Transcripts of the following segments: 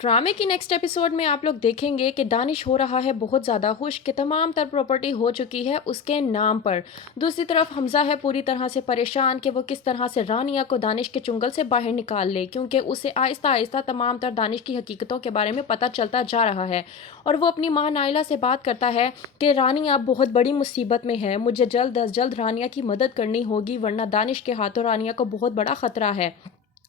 ड्रामे की next episode में आप लोग देखेंगे कि दानिश हो रहा है बहुत ज़्यादा खुश कि तमाम तर प्रॉपर्टी हो चुकी है उसके नाम पर। दूसरी तरफ हमज़ा है पूरी तरह से परेशान कि वो किस तरह से रानिया को दानिश के चुंगल से बाहर निकाल ले, क्योंकि उसे आहिस्ता आहिस्ता तमाम तर दानिश की हकीकतों के बारे में पता चलता जा रहा है। और वो अपनी माँ नाइला से बात करता है कि रानिया बहुत बड़ी मुसीबत में है, मुझे जल्द अज जल्द रानिया की मदद करनी होगी वरना दानिश के हाथों रानिया को बहुत बड़ा ख़तरा है।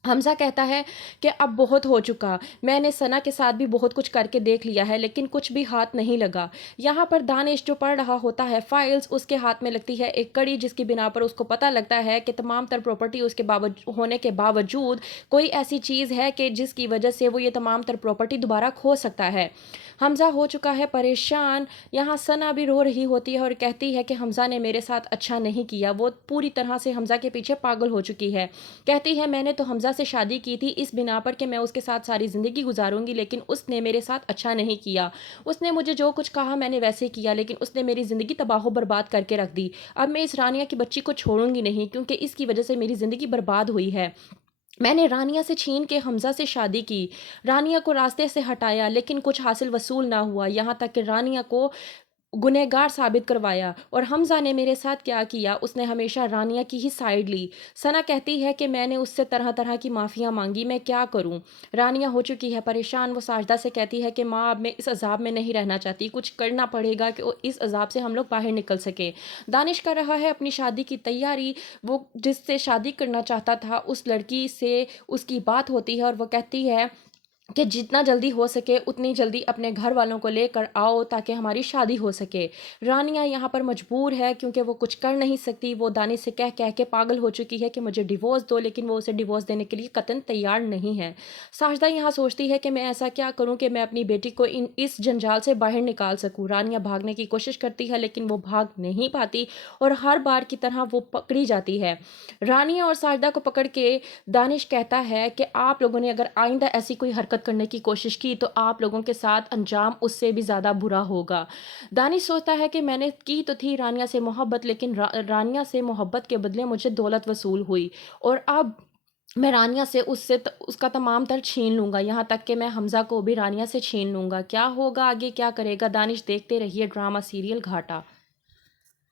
हमज़ा कहता है कि अब बहुत हो चुका, मैंने सना के साथ भी बहुत कुछ करके देख लिया है लेकिन कुछ भी हाथ नहीं लगा। यहाँ पर दानिश जो पढ़ रहा होता है फाइल्स, उसके हाथ में लगती है एक कड़ी जिसकी बिना पर उसको पता लगता है कि तमाम तर प्रॉपर्टी उसके बावजूद होने के बावजूद कोई ऐसी चीज़ है कि जिसकी वजह से वो ये तमाम तर प्रॉपर्टी दोबारा खो सकता है। हमज़ा हो चुका है परेशान। यहाँ सना भी रो रही होती है और कहती है कि हमज़ा ने मेरे साथ अच्छा नहीं किया, वो पूरी तरह से हमज़ा के पीछे पागल हो चुकी है। कहती है मैंने तो हमज़ा से शादी की थी इस बिना पर कि मैं उसके साथ सारी ज़िंदगी गुजारूंगी, लेकिन उसने मेरे साथ अच्छा नहीं किया। उसने मुझे जो कुछ कहा मैंने वैसे किया, लेकिन उसने मेरी ज़िंदगी तबाह बर्बाद करके रख दी। अब मैं इस रानिया की बच्ची को छोड़ूंगी नहीं, क्योंकि इसकी वजह से मेरी ज़िंदगी बर्बाद हुई है। मैंने रानिया से छीन के हमज़ा से शादी की, रानिया को रास्ते से हटाया लेकिन कुछ हासिल वसूल ना हुआ, यहाँ तक कि रानिया को गुनहगार साबित करवाया। और हमज़ा ने मेरे साथ क्या किया, उसने हमेशा रानिया की ही साइड ली। सना कहती है कि मैंने उससे तरह तरह की माफ़ियाँ मांगी, मैं क्या करूं। रानिया हो चुकी है परेशान, वो साजदा से कहती है कि माँ अब मैं इस अजाब में नहीं रहना चाहती, कुछ करना पड़ेगा कि इस अजाब से हम लोग बाहर निकल सके। दानिश कर रहा है अपनी शादी की तैयारी। वो जिससे शादी करना चाहता था उस लड़की से उसकी बात होती है और वो कहती है कि जितना जल्दी हो सके उतनी जल्दी अपने घर वालों को लेकर आओ ताकि हमारी शादी हो सके। रानिया यहाँ पर मजबूर है क्योंकि वो कुछ कर नहीं सकती, वो दानिश से कह कह के पागल हो चुकी है कि मुझे डिवोर्स दो, लेकिन वो उसे डिवोर्स देने के लिए कतई तैयार नहीं है। साजदा यहाँ सोचती है कि मैं ऐसा क्या करूँ कि मैं अपनी बेटी को इस जंजाल से बाहर निकाल सकूँ। रानिया भागने की कोशिश करती है लेकिन वो भाग नहीं पाती और हर बार की तरह वो पकड़ी जाती है। रानिया और साजदा को पकड़ के दानिश कहता है कि आप लोगों ने अगर आइंदा ऐसी कोई हरकत करने की कोशिश की तो आप लोगों के साथ अंजाम उससे भी ज़्यादा बुरा होगा। दानिश सोचता है कि मैंने की तो थी रानिया से मोहब्बत, लेकिन रानिया से मोहब्बत के बदले मुझे दौलत वसूल हुई और अब मैं रानिया से उसका तमाम तर छीन लूँगा, यहाँ तक कि मैं हमज़ा को भी रानिया से छीन लूँगा। क्या होगा आगे, क्या करेगा दानिश, देखते रहिए ड्रामा सीरियल घाटा।